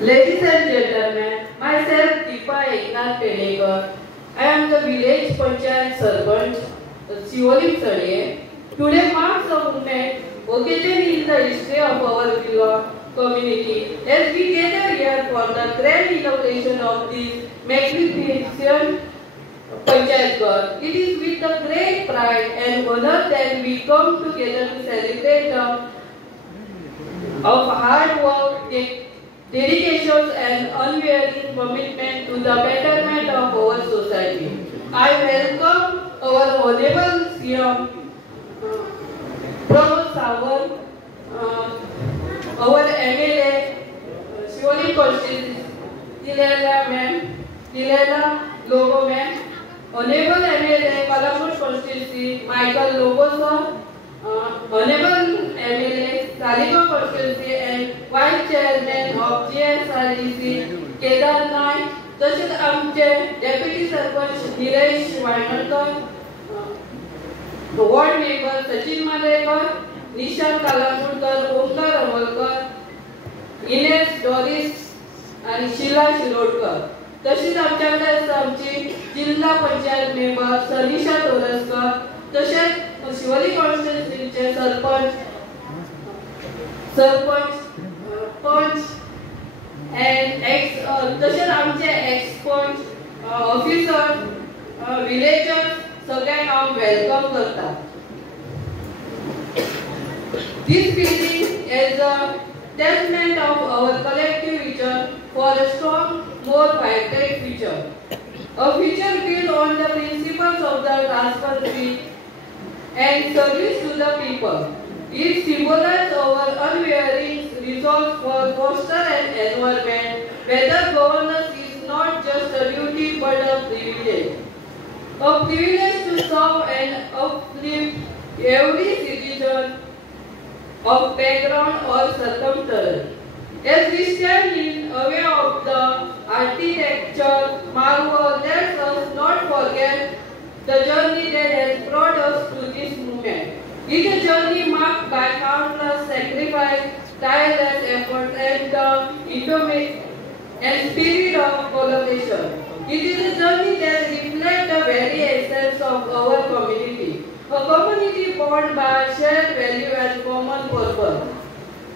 Ladies and gentlemen, myself Deepa Eknath Pelekar. I am the village Panchayat Sarpanch, Sivolim Sade. Today marks a moment occasion in the history of our community as we gather here for the grand inauguration of this magnificent Panchayat Ghar. It is with the great pride and honor that we come together to celebrate of hard work, dedication and unwavering commitment to the betterment of our society. I welcome our Honorable CM Pramod Sawant, our MLA, Sivolim constituency, Tilela Logo ma'am, Honorable MLA, Kalapur constituency, Michael Logo sir, Honorable MLA, Taliban constituency and Vice Chairman of GSRDC, Kedar Naik, तसेच आमचे deputy sarpanch Nilesh Wayankar, ward member Sachin Malekar, Nishant Kalapurkar, Omkar Amalkar, Ines Doris आणि शीला शिरोडकर. तसेच आमच्याकडे आमची जिल्हा panchayat member Sanisha Toraskar, तसेच शिवोली कॉन्स्टिट्युन्सीचे सरपंच पंच तसेच आमचे एक्सपर्ट ऑफिसर विलेजर्स सगळ्यांक हांव वेलकम करता. This building is a testament of our collective vision for a strong, more vibrant future. A future built on the principles of the transparency and service to the people. It symbolizes our unwavering resolve for foster an environment where governance is not just a duty but a privilege. A privilege to serve and uplift every citizen of background or circumstance. As we stand in awe of the architecture marvel, let us not forget the journey that has brought us to this moment. It is a journey marked by countless sacrifice, tireless effort, and the intimate and spirit of collaboration. It is a journey that reflects the very essence of our community, a community bound by shared value and common purpose.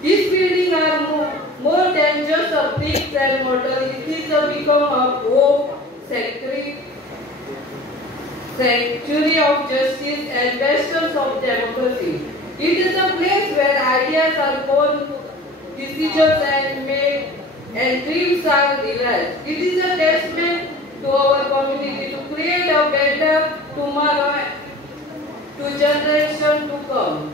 These buildings are more than just a bricks and mortar. It is a become a hope, sanctuary of justice and bastions of democracy. It is a place where ideas are born, decisions are made, and dreams are realized. It is a testament to our community to create a better tomorrow to generation to come.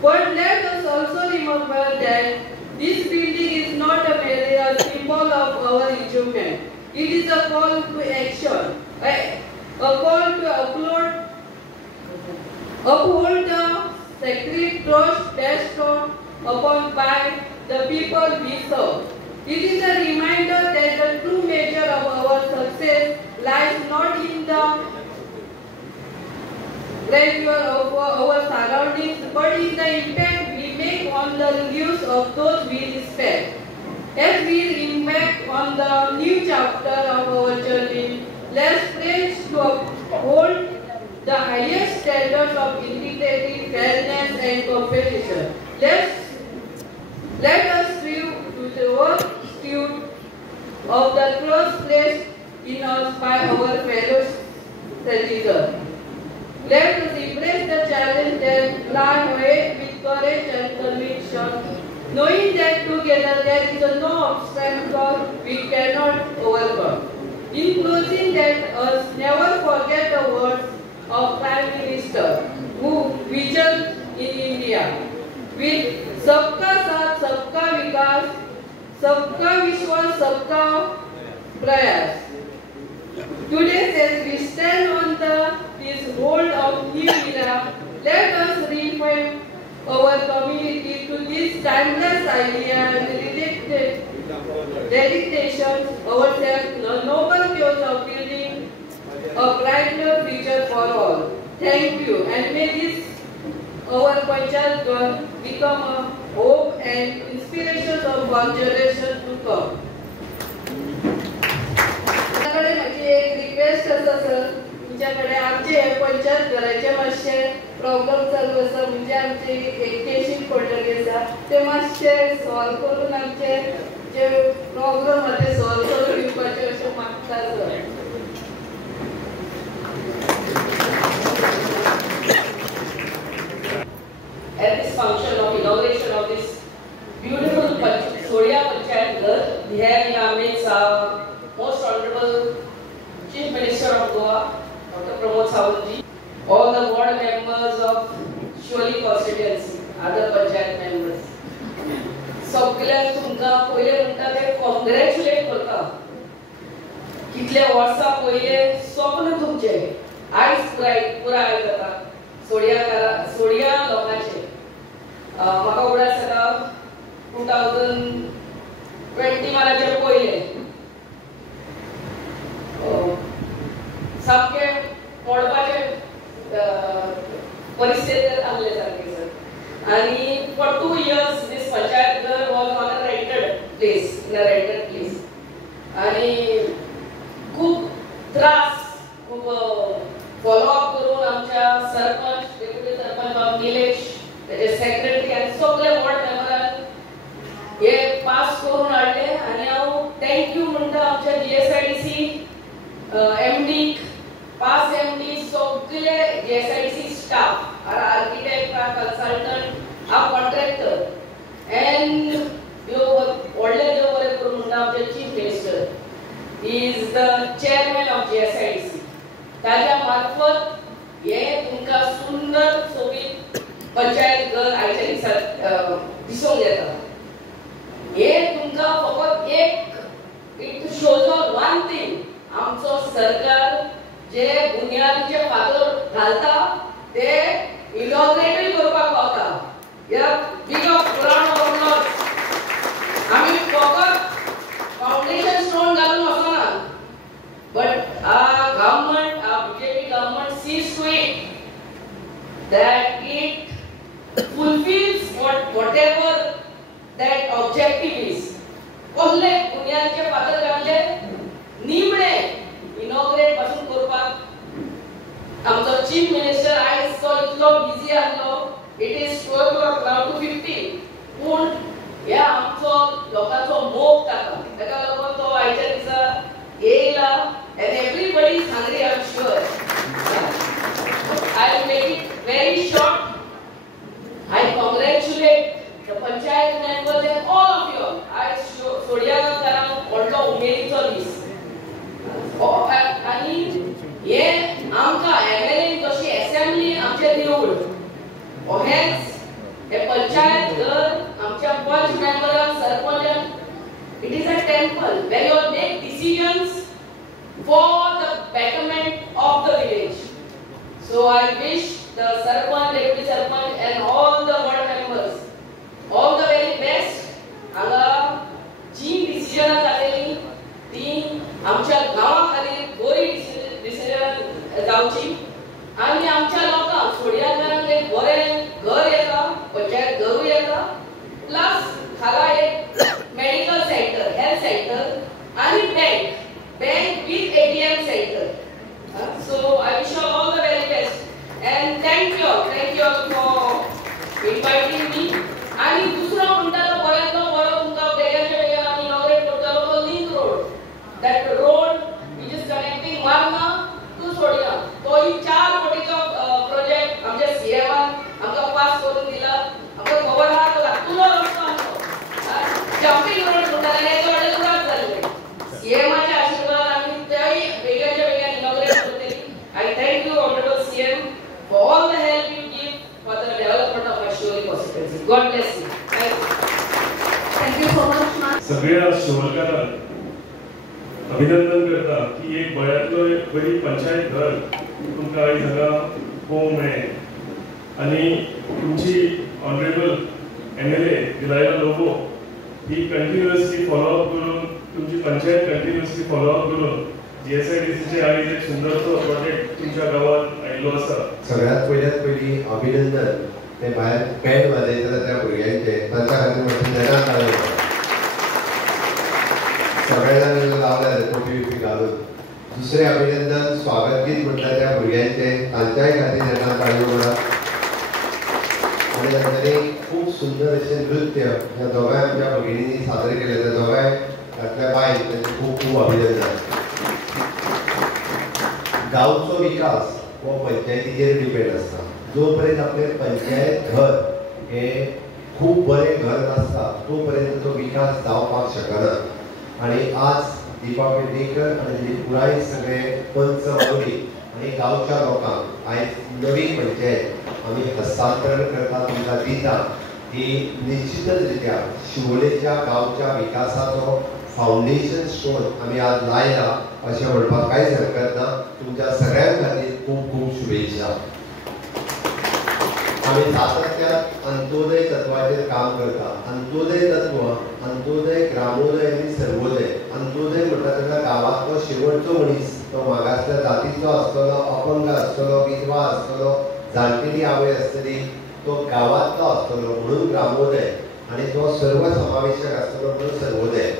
But let us also remember that this building is not merely a symbol of our achievement. It is a call to action, a call to uphold the sacred trust based upon by the people we serve. It is a reminder that the true measure of our success lies not in the pressure of our surroundings, but in the impact we make on the lives of those we respect. As we embark on the new chapter of our journey, let's pledge to uphold the highest standards of integrity, fairness, and compassion. Let us strive to the work steward of the trust placed in us by our fellow citizens. Let us embrace the challenge that lie ahead with courage and conviction, knowing that together there is no obstacle we cannot overcome. In closing, let us never forget the words of Prime Minister who visioned in India with सबका साथ सबका विकास सबका विश्वास सबका प्रयास. Today, as we stand on this hold of new era, let us refine our community to this timeless idea and dedication ourselves the noble cause of building a brighter future for all. Thank you, and may this our Panchayat Ghar become a hope and inspiration of one generation to come. माझी एक request आसा sir, तुमच्याकडे आमचे पंचायत घराचे मातशे problem चालू आसा, म्हणजे आमची एक केशीक पडलेली आसा, ते मातशे सॉल्व करून आमचे जे प्रॉब्लेम आहा ते सॉल्व करून दिवपाचे अशें मागता sir. At this function of inauguration of this beautiful Sodia Panchayat Ghar, we have in our midst our Most Honorable Chief Minister of Goa, Dr. Pramod Sawant ji, all the ward members of Sholi constituency, other Panchayat members. सगळ्यांक तुमकां पयले म्हणटा ते congratulate करता. कितले वर्सां पयले स्वप्न तुमचे आयज पुराय जाता सोडिया लोकांचे. म्हाका उगडास येता 2021 पयले सामके पडपाचे परिस्थितीत आसले सारके सर. आणि for 2 years this Panchayat Ghar was on a rented place. आणि खूप त्रास खूप फॉलोअप करून आमच्या सरपंच डेप्युटी सरपंच निलेश त्याचे सेक्रेटरी आणि सगळे वॉर्ड मेंबरान हे पास करून हाडले. आणि हांव थँक्यू म्हणटा आमच्या जीएसआयडीसी एमडी पास एमडी सगळे GSIDC staff architect consultant contractor end व्हडले देव बरें करून म्हणटा आमचे chief minister is the chairman of GSIDC. ताज्या मार्फत हे तुमकां सुंदर सोबीत पंचायत घर आयच्या दिसा दिसूंक येता. हे तुमकां फकत इट शोज वन थिंग, आमचो सरकार जे बुनयादीचे फातर घालता ते इनॉग्रेटूय करपाक पावता. ह्या big of round of applause. आमी फकत फाउंडेशन स्टोन घालून वचना, but our government, our BJP government sees to it that it fulfills whatever that objective is. कसले बुनयादीचे फातर घातले निमणे इनॉग्रेट पासून करपाक आमचो चीफ मिनिस्टर आयज तो इतलो बिजी आसलो. It is 12 o'clock now to 15. पूण हे आमचो लोकांचो मोग ताका लागून तो आयच्या दिसा येयला. And everybody is hungry, I'm sure. I will make it very short. I congratulate the Panchayat members and all of you. I Sodia Ghar व्हडलो उमेदीचो दीस. आणि हे आमकां एमएलए कशी असेंब्ली आमचे दिवूळ हेच हे पंचायत घर आमच्या पंच मेंबरांक sarpanch it is a temple where you make decisions for the betterment of the village. So I wish the sarpanch, deputy sarpanch and all the ward members all the very best. हांगा जी decision जालेली ती आमच्या गांवा खातीर बरी decision जावची आणि आमच्या लोकांक सोडियांकारांक एक बरें घर येता, पंचायत घरूय येता, प्लस खाला एक मेडिकल सेंटर, हेल्थ सेंटर आणि bank with ATM centre. So I wish you all the very best and thank you all for inviting me. आणि दुसरा म्हणटा तो बऱ्यांतलो बरो तुमकां बेगाच्या बेगीन आमी इनॉग्रेट करतलो तो link road. That road which is connecting Varna to Sodia. तो ही 4 कोटीचो प्रोजेक्ट आमच्या CMान आमकां पास करून दिला. आमकां खबर आहा तो लागतलो रस्तो आमचो. जंपिंग रोड म्हणटाले हे थोडे दुराक जाल्ले. CMाच्या आशिर्वादान आमी तेय बेगाच्या बेगीन इनॉग्रेट करतली. I thank you honorable CM for all the help you give for the development of our Shivoli constituency. God bless you. Thank you so much. सगळ्या शिवलकारांक अभिनंदन करता की एक गोंयांतलो एक बरी पंचायत घर तुमकां आयज हांगा पळोवंक मेळ्ळें आनी तुमची ऑनरेबल MLA दिलायला लोबो ही कंटिन्युअसली फॉलोअप करून तुमची पंचायत कंटिन्युअसली फॉलोअप करून GSIDCचे आयज एक सुंदरसो प्रोजेक्ट तुमच्या गावात आयिल्लो आसा. सगळ्यात पयली अभिनंदन ते भायर पॅड वाजयता त्या भुरग्यांचे तांच्या खातीर मातशें नेटान लावलें. सगळे जाण लावले टोपी घालून. दुसरे अभिनंदन स्वागत गीत म्हटल्यार त्या भुरग्यांचे तांच्याय खातीर नेटान ताळयो म्हणा. आनी तांच्यांनी खूब सुंदर अशें नृत्य ह्या दोगांय आमच्या भगिनींनी सादर केलें. त्या दोगांय घातल्या बायक तांचें खूब खूब अभिनंदन. गांवचो विकास हो पंचायतीचेर डिपेंड आसता. जो पर्यंत आपले पंचायत घर हे खूब बरें घर नासता तो पर्यंत तो विकास जावपाक शकना. आणि आज दीपा पेडणेकर आणि ताची पुराय सगळे पंच मंडळी आणि गांवच्या लोकांक आयज नवी पंचायत आमी हस्तांतरण करता तुमकां दिता ही निश्चितच रित्या शिवोलेच्या गांवच्या विकासाचो फावंडेशन स्टोन आमी आज लायला अशें म्हणपाक कांयच हरकत ना. तुमच्या सगळ्यां खातीर खूब खूब शुभेच्छा. आमी सातत्यान अंत्योदय तत्वाचेर काम करता. अंत्योदय तत्व अंत्योदय ग्रामोदय आनी सर्वोदय. अंत्योदय म्हणटा तेन्ना गांवांतलो शेवटचो मनीस तो मागासल्या जातीचो आसतलो, अपंग आसतलो, विधवा आसतलो, जाणटेली आवय आसतली, तो गांवांतलो आसतलो म्हणून ग्रामोदय आनी तो सर्व समावेशक आसतलो म्हणून सर्वोदय.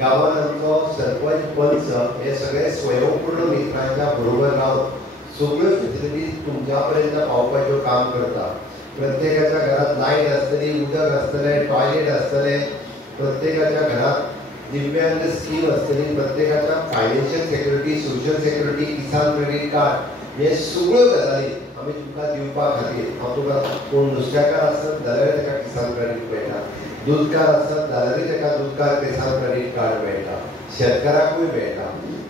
गांवांत आमचो सरपंच पंच हे सगळे स्वयंपूर्ण मित्रांच्या बरोबर रावन सगळ्यो फेसिलिटीज तुमच्या पर्यंत पावपाचें काम करता. प्रत्येकाच्या घरात लायट आसतली, उदक आसतलें, टॉयलेट आसतलें, प्रत्येकाच्या घरात दिव्यांग स्कीम आसतली, प्रत्येकाच्या फायनान्शियल सेक्युरिटी, सोशल सेक्युरिटी, किसान क्रेडिट कार्ड हे सगळ्यो गजाली आमी तुमकां दिवपा खातीर हांव तुका कोण नुस्तेकार आसत जाल्यार ताका किसान क्रेडिट मेळटा, दूदकार आसत जाल्यारूय ताका दूदकार किसान क्रेडिट कार्ड मेळटा, शेतकाराकूय मेळटा.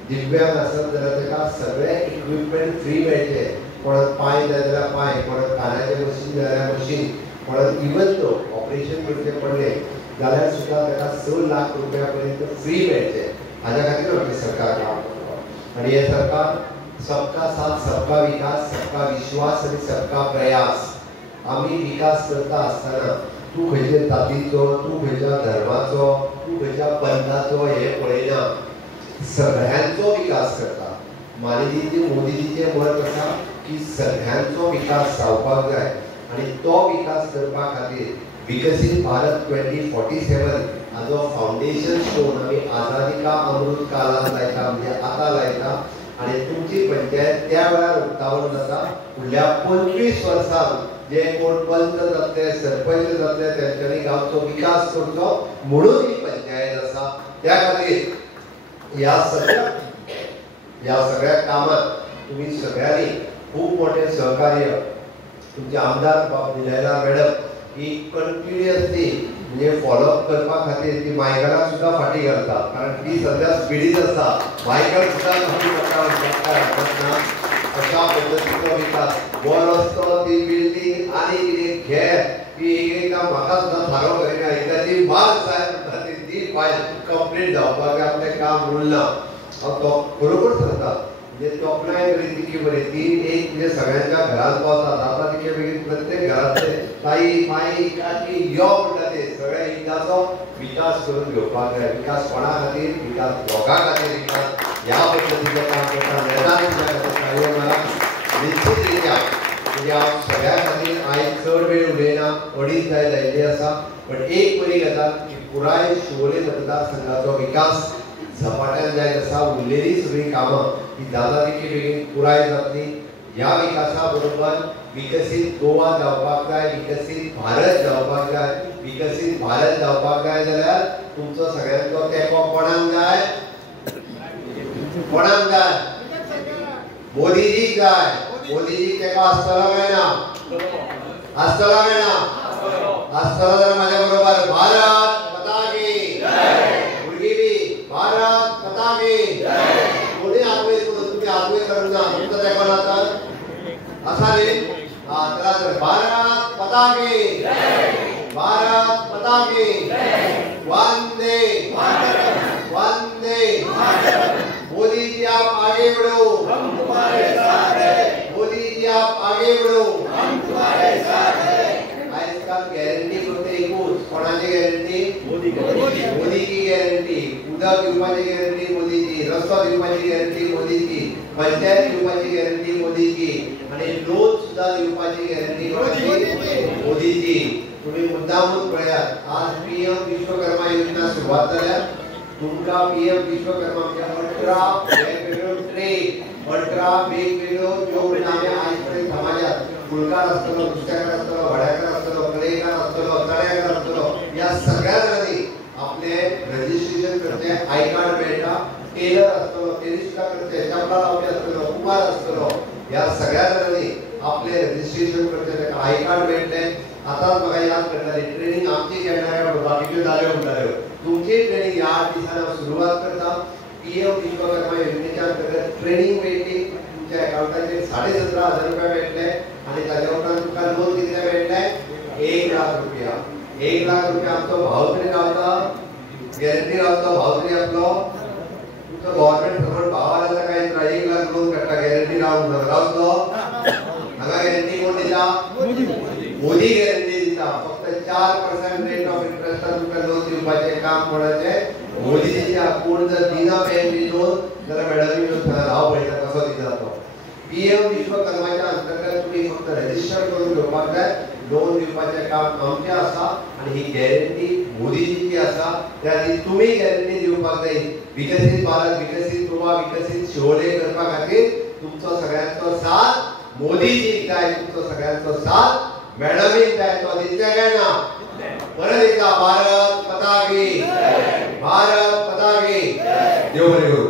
दिव्यांग आसत जाल्यार ताका सगळे इक्विपमेंट फ्री मेळचे. कोणाक पांय जाय जाल्यार पांय, कोणाक कानाचें मशीन जाय जाल्यार मशीन, कोणाक इवन तो ऑपरेशन करचें पडलें जाल्यार सुद्दां ताका 6 लाख रुपया पर्यंत फ्री मेळचे. हाज्या खातीर आमचें सरकार काम करता. आनी हें सरकार सबका साथ सबका विकास, सबका विश्वास आनी सबका प्रयास. आमी विकास करता आसतना तूं खंयच्या जातीचो, तूं खंयच्या धर्माचो, तूं खंयच्या पंथाचो हें पळयना. सगळ्यांचो विकास करता. मोदीजीचें मत आसा की सगळ्यांचो विकास जावपाक जाय आनी तो विकास करपा खातीर विकसीत भारत 2047 हाजो फावंडेशन स्टोन आमी आझादी का अमृत कालांत लायता, म्हणजे आतां लायता. आनी तुमची पंचायत त्या वेळार उक्तावण जाता. फुडल्या 25 वर्सांक जे कोण पंच जातले, सरपंच जातले तेंच्यांनी गांवचो विकास करचो म्हणून ही पंचायत आसा. त्या खातीर ह्या सगळ्या कामात तुम्ही सगळ्यांनी खूप मोठे सहकार्य. तुमचे आमदार निलयला मॅडम ही कंटिन्युअसली म्हणजे फॉलोअप करपा खातीर ती मायकलाक सुद्धा फाटी घालता, कारण ती सध्या स्पिडीत आसा. मायकल सुद्धा फाटी घालता. अशा पद्दतीचो विकास, हो रस्तो, ती बिल्डींग आनी कितें खेळ की एकदा म्हाका सुद्धा थारो करिना. एकदा ती मार्क जाय म्हणटा ती फायल कंप्लीट जावपाक आपलें काम उरना. हांव तो बरोबर सांगता. म्हणजे तोखणाय बरी तितकी बरी. ती एक म्हणजे सगळ्यांच्या घरांत पावता. जाता तितके बेगीन प्रत्येक घरांतले ताई माई काकी यो म्हणटा ते सगळे एकदाचो विकास करून घेवपाक जाय. विकास कोणा खातीर? विकास लोकां खातीर. विकास ह्या पद्दतीचें काम करता. निश्चित रित्या म्हणजे हांव सगळ्या खातीर आयज चड वेळ उलयना, 2.5 जायले आसा. पण एक बरी गजाल की पुराय शिवोले मतदारसंघाचो विकास झपाट्यान जायत आसा. उरलेली सगळी कामां ही जाता तितली बेगीन पुराय जातली. ह्या विकासा बरोबर विकसीत गोवा जावपाक जाय, विकसीत भारत जावपाक जाय. विकसीत भारत जावपाक जाय जाल्यार तुमचो सगळ्यांचो तेंको कोणाक जाय? कोणाक जाय? मोदीजीक जाय. मोदीजीक तेंको आसतलो काय ना? आसतलो काय ना? आसतलो जाल्यार म्हाज्या बरोबर भारत माता की जय. भुरगीं बी भारत माता की जय. कोणी आगवय करून तुमी आगवय करूंक ना. तुमचो तेंको ना तर आसा न्ही? चला तर भारत माता की जय. भारत माता की जय. वंदे मातरम. वंदे मातरम. मोदी जी आप आगे बढ़ो, हम तुम्हारे साथ हैं. मोदी जी आप आगे बढ़ो, हम तुम्हारे साथ हैं. आजकाल गॅरंटी फक्त एकूच. कोणाची गॅरंटी? मोदी की गॅरंटी. उदक दिवपाची गॅरंटी मोदीची, रस्तो दिवपाची गॅरंटी मोदीची, पंचायत दिवपाची गॅरंटी मोदीची आणि लोन सुद्धा दिवपाची गॅरंटी मोदीची. तुम्ही मुद्दामून पळयात. आज पीएम विश्वकर्मा योजना सुरुवात जाल्या. तुमका पीएम विश्वकर्मा म्हणजे 18 वेगवेगळ्यो ट्रेड, 18 वेगवेगळ्यो ज्यो आमी आज पर्यंत समाजात फुलकार आसतलो, नुस्तेकार आसतलो, वड्याकार आसतलो, कलेकार आसतलो, तळेकार आसतलो, या सगळ्या जणांनी आपले रजिस्ट्रेशन करचे. आय कार्ड मेळटा. टेलर आसतलो, टेलिस्टा करचे, चपला लावपी आसतलो, कुंभार आसतलो, या सगळ्या जणांनी आपले रजिस्ट्रेशन करचे. आय कार्ड मेळटले. आताच म्हाका याद करताली ट्रेनिंग आमची घेणाऱ्या बाकीच्यो जाल्यो म्हणटाल्यो. तुमची ट्रेनिंग ह्या 8 दिसांनी सुरुवात करता. पीएम विश्वकर्मा योजनेच्या अंतर्गत ट्रेनिंग मेळटली. तुमच्या अकाउंटाचेर 17,500 रुपया मेळटले आणि ताच्या उपरांत तुमकां लोन कितले मेळटले? 1 लाख रुपया. 1 लाख रुपया आमचो भाव तरी रावता, गॅरंटी रावता भाव तरी आपलो. तुमचो गव्हर्नमेंट सर्वंट भाव आला काय 1 लाख लोन काडटा, गॅरंटी रावतो. हांगा गॅरंटी कोण दिता? मोदी गॅरंटी दिता. फक्त 4% रेट ऑफ इंटरेस्ट तुमकां लोन दिवपाचे काम कोणाचे? मोदीजी. कोण जर दिना बँक लोन जाल्यार मॅडम हांव पळयता कसो दिता तो. पीएम विश्वकर्माच्या अंतर्गत तुम्ही फक्त रजिस्टर करून घेवपाक जाय. लोन दिवपाचे काम आमचे आसा आणि ही गॅरंटी मोदीजीची आसा. त्या तुम्ही गॅरंटी दिवपाक जाय. विकसीत भारत, विकसीत गोवा, विकसीत शिवोले करपा खातीर तुमचो सगळ्यांचो साथ मोदीजीक जाय. तुमचो सगळ्यांचो साथ मॅडमीक जाय. तो दितले काय ना? परत एकदा भारत माता की जय. भारत माता की जय. देव बरें करूं.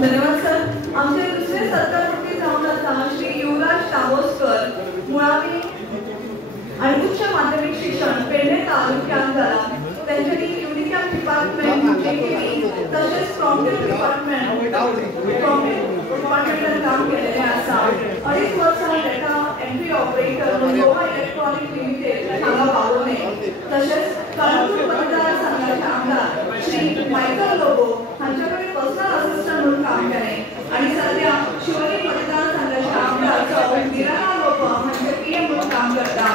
धन्यवाद सर. आमचे दुसरे सरकारमंत्री जाऊन आसा श्री युवराज तामोस्कर. मुळावी आणि उच्च माध्यमिक शिक्षण पेडणे तालुक्यात जाला. त्यांच्यानी युनिकॅम डिपार्टमेंट जेकेबी तसेच प्रॉम्प्टिंग डिपार्टमेंट काम केलेले आसा. 2.5 वर्सां डेटा एंट्री ऑपरेटर म्हणून गोवा इलेक्ट्रॉनिक लिमिटेड हांगा पावोवणे. तसेच काणकोण मतदारसंघाचे आमदार श्री मायकल लोबो हांचे कडेन पर्सनल असिस्टंट म्हणून काम केले आणि सध्या शिवोली मतदारसंघाचे आमदार गिराना लोबो हांचे पीएम म्हणून काम करता.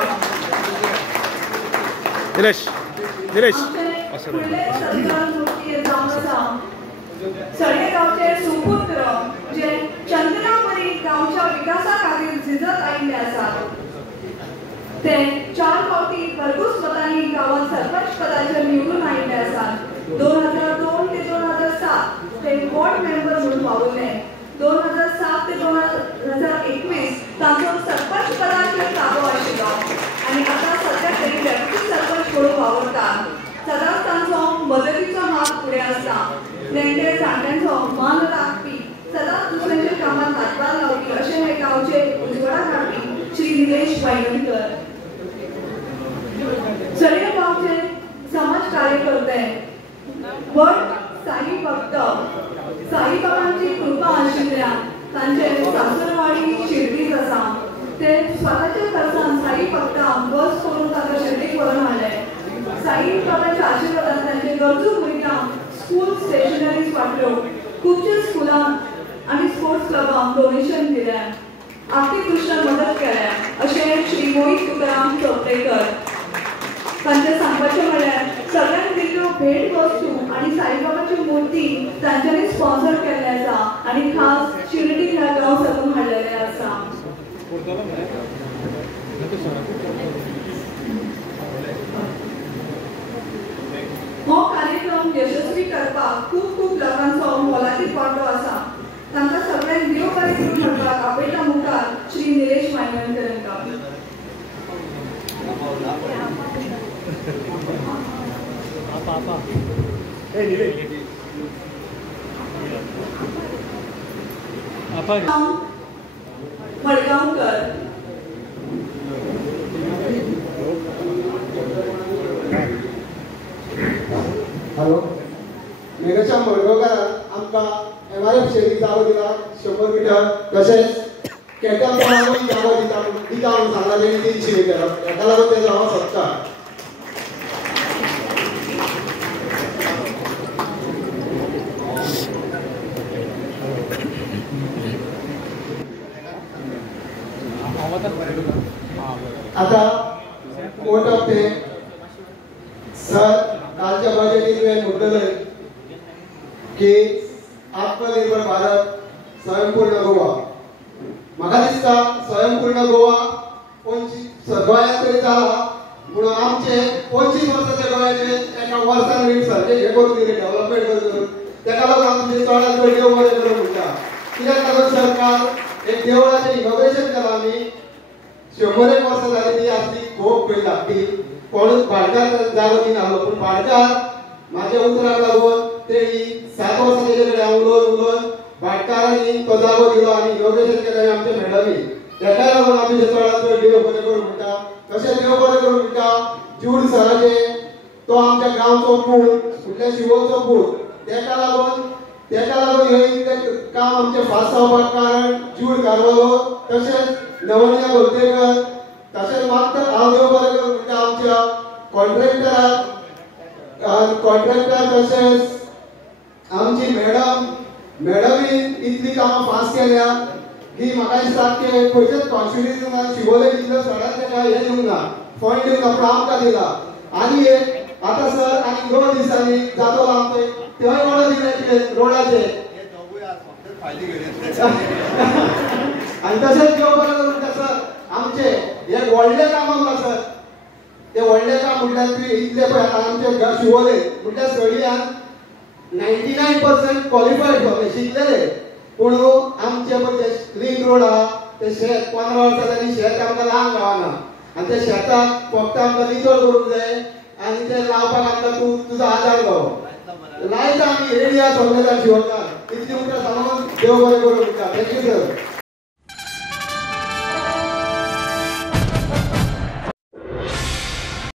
सडेगावचे सुपुत्र जे चंद्रावरी गावच्या विकासा खातीर झिजत आयिल्ले आसात. ते 4 फावटी भरघोस मतांनी गावात सरपंच पदाचेर निवडून आयिल्ले आसात. 2002 ते 2007 ते वॉर्ड मेंबर म्हणून पावले. 2007 ते 2021 तांचो सरपंच पदाचेर ताबो आशिल्लो आणि आता सध्या तरी डेप्युटी सरपंच म्हणून वावरतात. सदांच तांचो मदतीचो हात फुडें आसता. नेणटे जाणट्यांचो मान राखपी, सदांच दुसऱ्यांच्या कामात हातभार लावपी अशें हे गांवचे उजवाडाक हाडपी श्री निलेश वायगणकर. सगळे गांवचे समाज कार्यकर्ते व्हड साई भक्त साईबाबांची कृपा आशिल्ल्यान तांचे सासरवाडी शिर्डीत आसा. ते स्वताच्या खर्चान साई भक्तांक बस करून ताका शिर्डीक व्हरून हाडले. साई बाबाच्या आशिर्वादान तांचे गरजू भुरग्यांक स्कूल स्टेशनरीज वाटल्यो. खुबशे स्कुलांक आनी स्पोर्ट्स क्लबांक डोनेशन दिलें. आर्थीक दृश्ट्यान मदत केल्या अशें श्री मोहित तुकाराम चोपडेकर. तांचे सांगपाचें म्हळ्यार भेटवस्तू आणि साईबाबाची मूर्ती तांच्यानी स्पॉन्सर केल्ले आसा आणि खास शिर्डी ह्या गांव साकून हाडलेले आसा. हो कार्यक्रम यशस्वी करपाक खूप लोकांचो मोलादीक वांटो आसा. तांकां सगळ्यांक देव बरें करून म्हणपाक आपयता मुखार श्री निलेश वांयगणकर. मडगांवकर. हॅलो, मेघाच्या मडगांवकारान आमकां MRF शेरी जागो दिला 100 मिटर. तशेंच केट्यां जागो दिता म्हणून सांगला तेणी 300 मिटर. हेका लागून ते जावं शकता. आता कोर्ट ऑफ ते सर कालच्या बजेटीत वेळ म्हटलेले की आत्मनिर्भर भारत स्वयंपूर्ण गोवा. म्हाका दिसता स्वयंपूर्ण गोवा गोंयांत तरी जाला, पूण आमचे 25 वर्साचे गोंयाचे एका वर्सान रीट सारके हे करून दिले, डेव्हलपमेंट करून. तेका लागून आमचे चडांत चड देव बरें करून म्हणटा. कित्याक लागून सरकार एक देवळाचें इनॉग्रेशन केलां आमी. 100 वर्सां जाली ती आसली खूब पयली धाकटी. कोणूच भाटकार जागो दिनाहलो, पूण भाटकार म्हाज्या उतराक लागून तेणी 7 वर्सां तेजे कडेन हांव उलोवन भाटकारांनी तो जागो दिलो आनी इनॉग्रेशन केलें आमचे मॅडमी. तेका लागून आमी चडांत चड देव बरें करून म्हणटा. तशें देव बरें करून म्हणटा जूड सराचे तो आमच्या गांवचो पूत, फुडल्या शिवोचो पूत. तेका लागून हे इतलें काम आमचें फास्ट जावपाक कारण जूड कारवालो. तशेंच नवनिया गोलतेकर. तशेंच मागता हांव देव बरें करून म्हणटा आमच्या कॉन्ट्रॅक्टर तशेंच आमची मॅडमी इतली कामां फास्ट केल्या की म्हाका दिसता की खंयच्याच कॉन्स्टिट्युशनान शिवोले जिल्लो सगळ्यात तेका हें दिवंक ना, फंड दिवंक ना, पूण आमकां दिला. आनी एक आतां सर आनी 2 दिसांनी जातलो आमचो थंय ऑर्डर दिले रोडाचे. आनी तशेंच देव बरें करून म्हणटा सर आमचे एक व्हडलें काम आमकां सर. ते व्हडलें काम म्हटल्यार तुवें इतले पळय आतां आमचे शिवोले म्हटल्यार स्टडीयान 99% क्वॉलिफायड जाले, शिकलेले. पूण आमचे पळय रिंग रोड आहा ते शेत 15 वर्सां जालीं शेत आमकां लावंक गावना. आनी त्या शेताक फक्त आमकां नितळ करूंक जाय आनी ते लावपाक आमकां तुजो आदार जावो. लायता आमी रेडी आहा सगळे जाण शिवोतात. इतली उतर सांगून देव बरें करूं म्हणटा. Thank you sir.